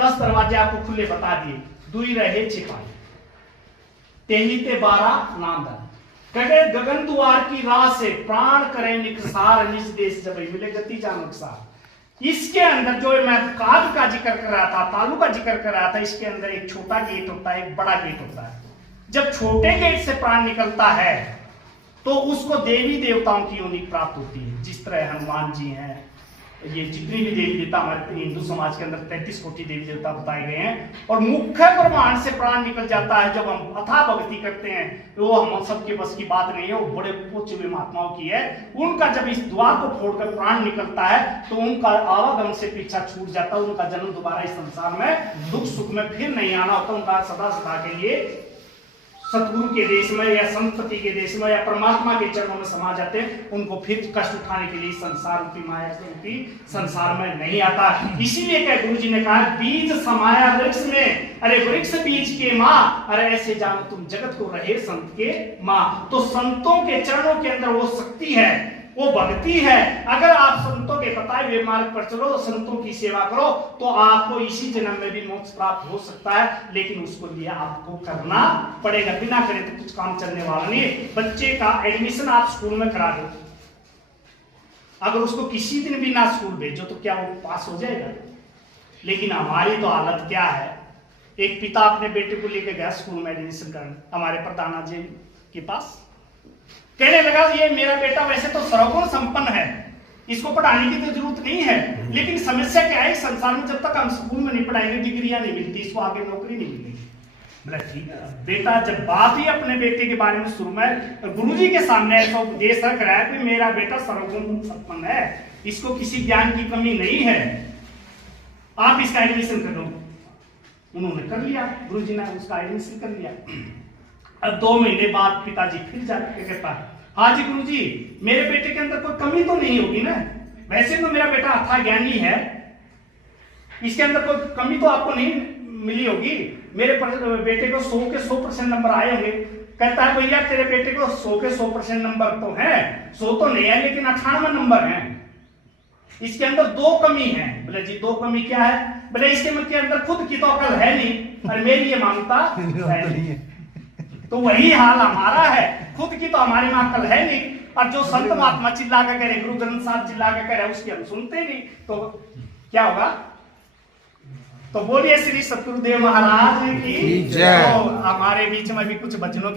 10 दरवाजे आपको खुले बता दिए। दुई रहे छिपाई, तेही ते 12 नांदन, कहे गगन द्वार की राह से प्राण करे निकसार, निज देश जब मिले गति जानकसार। इसके अंदर जो मैं काग का जिक्र कर रहा था, तालू का जिक्र कर रहा था, इसके अंदर एक छोटा गेट होता है, एक बड़ा गेट होता है। जब छोटे गेट से प्राण निकलता है तो उसको देवी देवताओं की योनि प्राप्त होती है। जिस तरह हनुमान जी हैं, ये जितनी भी देवी देवता हमारे हिंदू समाज के अंदर 33 कोटि देवी देवता बताए गए हैं, और मुख्य ब्रह्मांड से प्राण निकल जाता है जब हम अथाह भक्ति करते हैं। तो वो हम सबके बस की बात नहीं है, वो बड़े उच्च महात्माओं की है। उनका जब इस द्वार को फोड़कर प्राण निकलता है तो उनका आवागमन से पीछा छूट जाता है, उनका जन्म दोबारा इस संसार में दुख सुख में फिर नहीं आना होता। उनका सदा सदा के लिए सतगुरु के देश में या संतति के देश में या परमात्मा के चरणों में समा जाते हैं। उनको फिर कष्ट उठाने के लिए संसार रूपी माया रूपी संसार में नहीं आता। इसीलिए क्या गुरु जी ने कहा, बीज समाया वृक्ष में, अरे वृक्ष बीज के माँ, अरे ऐसे जानो तुम जगत को रहे संत के माँ। तो संतों के चरणों के अंदर वो शक्ति है, वो भक्ति है। अगर आप संतों के बताए हुए मार्ग पर चलो, संतों की सेवा करो, तो आपको इसी जन्म में भी मोक्ष प्राप्त हो सकता है। लेकिन उसको लिए आपको करना पड़ेगा, बिना करे तो कुछ काम चलने वाला नहीं। बच्चे का एडमिशन आप स्कूल में करा दो, अगर उसको किसी दिन भी ना स्कूल भेजो तो क्या वो पास हो जाएगा? लेकिन हमारी तो हालत क्या है। एक पिता अपने बेटे को लेकर गया स्कूल में एडमिशन करने हमारे प्रधाना जी के पास, कहने लगा ये मेरा बेटा वैसे तो सर्वगुण संपन्न है, इसको पढ़ाने की तो जरूरत नहीं है, लेकिन समस्या क्या है, संसार में जब तक हम स्कूल में नहीं पढ़ाएंगे डिग्रियां नहीं मिलती, इसको आगे नौकरी नहीं मिलेगी। बोला ठीक है बेटा, जब बात ही अपने बेटे के बारे में शुरू में गुरुजी के सामने ऐसा उपदेश रख रहा है कि मेरा बेटा सर्वगुण संपन्न है, इसको किसी ज्ञान की कमी नहीं है, आप इसका एडमिशन कर दो। उन्होंने कर लिया, गुरुजी ने उसका एडमिशन कर लिया। अब 2 महीने बाद पिताजी फिर जाके कहता है, हाँ जी गुरुजी, मेरे बेटे के अंदर कोई कमी तो नहीं होगी ना? वैसे तो मेरा बेटा अथाह ज्ञानी है, इसके अंदर कोई कमी तो आपको नहीं मिली होगी, मेरे बेटे को 100 के 100% नंबर आए होंगे। कहता है भैया तेरे बेटे को 100 के 100% नंबर तो है, 100 तो नहीं है लेकिन 98 नंबर है, इसके अंदर 2 कमी है। बोले जी 2 कमी क्या है? बोले इसके अंदर खुद की तो अकल है नहीं और मेरी ये मानता है नहीं। तो वही हाल हमारा है, खुद की तो हमारे में अकल है नहीं, और जो संत महात्मा चिल्ला के करे, गुरु ग्रंथ साहब चिल्ला के करे, उसकी हम सुनते नहीं, तो क्या होगा? तो बोलिए श्री सतगुरुदेव महाराज की जय। तो हमारे बीच में भी कुछ भजनों